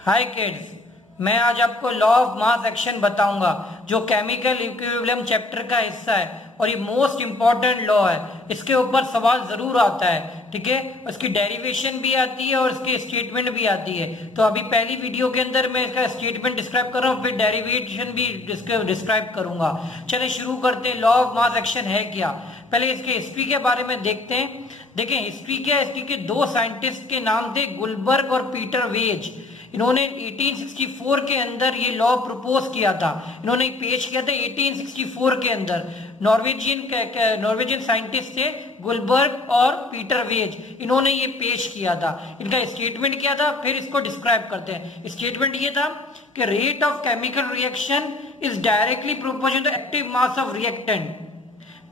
हाय kids, मैं आज आपको लॉ ऑफ मास एक्शन बताऊंगा जो केमिकल इक्विलिब्रियम चैप्टर का हिस्सा है और ये मोस्ट इंपॉर्टेंट लॉ है। इसके ऊपर सवाल जरूर आता है, ठीक है। उसकी डेरिवेशन भी आती है और इसकी स्टेटमेंट भी आती है। तो अभी पहली वीडियो के अंदर मैं इसका स्टेटमेंट डिस्क्राइब कर रहा हूँ, फिर डेरिवेशन भी डिस्क्राइब करूंगा। चलिए शुरू करते हैं। लॉ ऑफ मास एक्शन है क्या, पहले इसके हिस्ट्री के बारे में देखते हैं। देखें हिस्ट्री क्या है, हिस्ट्री के दो साइंटिस्ट के नाम थे, गुलबर्ग और पीटर वेज। इन्होंने 1864 के अंदर ये लॉ प्रपोज किया था, इन्होंने पेश किया था 1864 के अंदर। नॉर्वेजियन साइंटिस्ट थे गुलबर्ग और पीटर वेज, इन्होंने ये पेश किया था। इनका स्टेटमेंट क्या था, फिर इसको डिस्क्राइब करते हैं। स्टेटमेंट ये था कि rate of chemical reaction is directly proportional to active mass of reactant.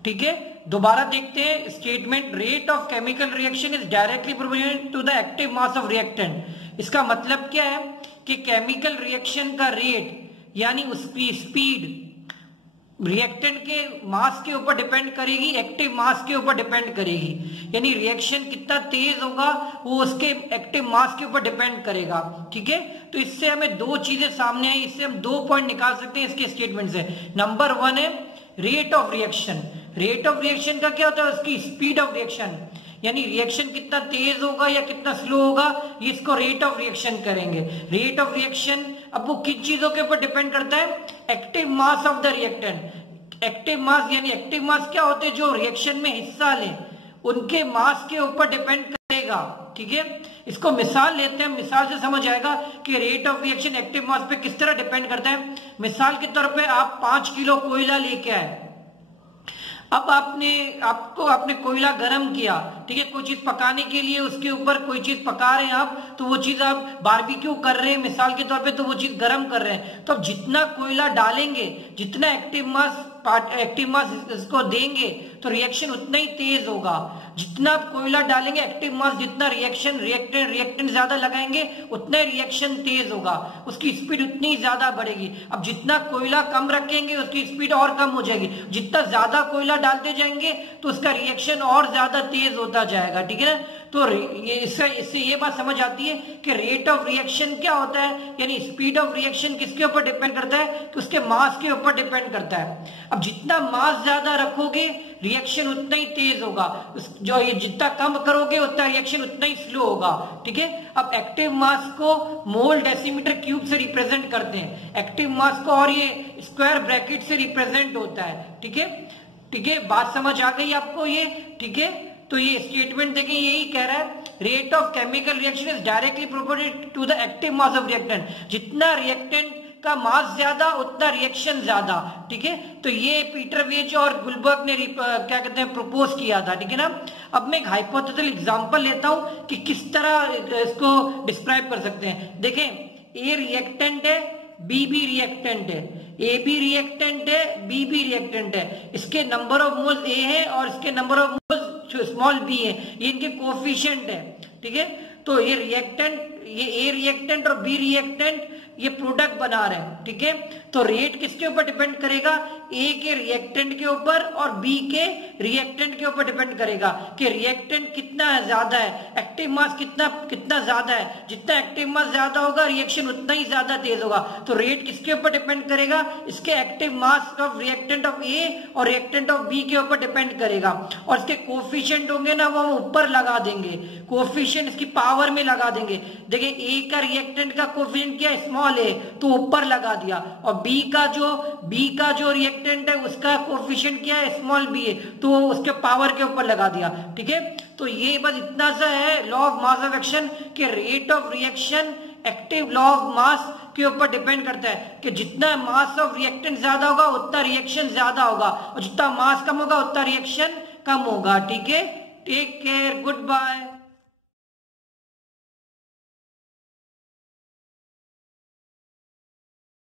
ठीक है, दोबारा देखते हैं statement. Rate of chemical reaction is directly proportional to the active mass of reactant. इसका मतलब क्या है कि केमिकल रिएक्शन का रेट यानी उसकी स्पीड रिएक्टेंट के मास के ऊपर डिपेंड करेगी, एक्टिव मास के ऊपर डिपेंड करेगी। यानी रिएक्शन कितना तेज होगा वो उसके एक्टिव मास के ऊपर डिपेंड करेगा। ठीक है, तो इससे हमें दो चीजें सामने आई, इससे हम दो पॉइंट निकाल सकते हैं इसके स्टेटमेंट से। नंबर वन है rate of reaction. Rate of reaction का क्या होता है, उसकी स्पीड ऑफ रिएक्शन, यानी रिएक्शन कितना तेज होगा या कितना स्लो होगा, ये इसको रेट ऑफ रिएक्शन करेंगे। रेट ऑफ रिएक्शन अब वो किन चीजों के ऊपर डिपेंड करता है, active mass of the reactant. Active mass यानी एक्टिव मास क्या होते हैं, जो रिएक्शन में हिस्सा ले उनके मास के ऊपर डिपेंड करेगा। ठीक है, इसको मिसाल लेते हैं, मिसाल से समझ आएगा कि rate of reaction active mass पे किस तरह डिपेंड करता है। मिसाल के तौर पे आप 5 किलो कोयला लेके आए। अब आपने कोयला गर्म किया, ठीक है, कोई चीज पकाने के लिए उसके ऊपर कोई चीज पका रहे हैं आप, तो वो चीज आप बारबेक्यू कर रहे हैं मिसाल के तौर पे, तो वो चीज गर्म कर रहे हैं। तो अब जितना कोयला डालेंगे, जितना एक्टिव मास इसको देंगे तो रिएक्शन उतना ही तेज होगा। जितना आप कोयला डालेंगे एक्टिव मास, जितना रिएक्टेंट ज्यादा लगाएंगे उतना रिएक्शन तेज होगा, उसकी स्पीड उतनी ज्यादा बढ़ेगी। अब जितना कोयला कम रखेंगे उसकी स्पीड और कम हो जाएगी, जितना ज्यादा कोयला डालते जाएंगे तो उसका रिएक्शन और ज्यादा तेज होता जाएगा। ठीक है ना, तो इससे ये बात समझ आती है कि रेट ऑफ रिएक्शन क्या होता है, यानी स्पीड ऑफ रिएक्शन किसके ऊपर डिपेंड करता है, कि उसके मास के ऊपर डिपेंड करता है। अब जितना मास ज्यादा रखोगे रिएक्शन उतना ही तेज होगा, जो ये जितना कम करोगे उतना रिएक्शन उतना ही स्लो होगा। ठीक है, अब एक्टिव मास को मोल डेसीमीटर क्यूब से रिप्रेजेंट करते हैं, एक्टिव मास को, और ये स्क्वायर ब्रैकेट से रिप्रेजेंट होता है। ठीक है, ठीक है, बात समझ आ गई आपको ये। ठीक है, तो ये स्टेटमेंट देखें, यही कह रहा है rate of chemical reaction is directly proportional to the active mass of reactant. जितना रिएक्टेंट का मास ज्यादा उतना रिएक्शन ज्यादा। ठीक है, तो ये पीटर वेज और गुलबर्ग ने क्या कहते हैं प्रपोज किया था। ठीक है ना, अब मैं एक हाइपोथेटिकल एग्जांपल लेता हूं कि किस तरह इसको डिस्क्राइब कर सकते हैं। देखें, ए रिएक्टेंट है, बी भी रिएक्टेंट है, ए भी रिएक्टेंट है, बी भी रिएक्टेंट है। इसके नंबर ऑफ मोल्स ए है और इसके number of moles small B है, ये इनके कोफिशिएंट है। ठीक है, तो ये ए रिएक्टेंट और बी रिएक्टेंट ये प्रोडक्ट बना रहे हैं। ठीक है, तो रेट किसके ऊपर डिपेंड करेगा, ए के रिएक्टेंट के ऊपर और बी के रिएक्टेंट के ऊपर डिपेंड करेगा कि रिएक्टेंट कितना ज्यादा है, एक्टिव मास कितना ज्यादा है। जितना एक्टिव मास ज्यादा होगा रिएक्शन उतना ही ज्यादा तेज होगा। तो रेट किसके ऊपर डिपेंड करेगा, इसके active mass of reactant of A और रिएक्टेंट ऑफ बी के ऊपर डिपेंड करेगा। और इसके कोफिशिएंट होंगे ना, वो हम ऊपर लगा देंगे, कोफिशिएंट इसकी पावर में लगा देंगे। देखिए, ए का रिएक्टेंट का कोफिशिएंट क्या है, स्मॉल है, तो ऊपर लगा दिया, और बी का जो रिएक्टेंट है उसका कोफिशिएंट क्या है, स्मॉल बी है, तो उसके पावर के ऊपर लगा दिया। ठीक है, तो ये बस इतना सा है law of mass of action के rate of reaction active law of mass के ऊपर डिपेंड करता है कि जितना मास ऑफ रिएक्टेंट ज्यादा होगा उतना रिएक्शन ज्यादा होगा, और जितना मास कम होगा उतना रिएक्शन कम होगा। ठीक है, टेक केयर, गुड बाय।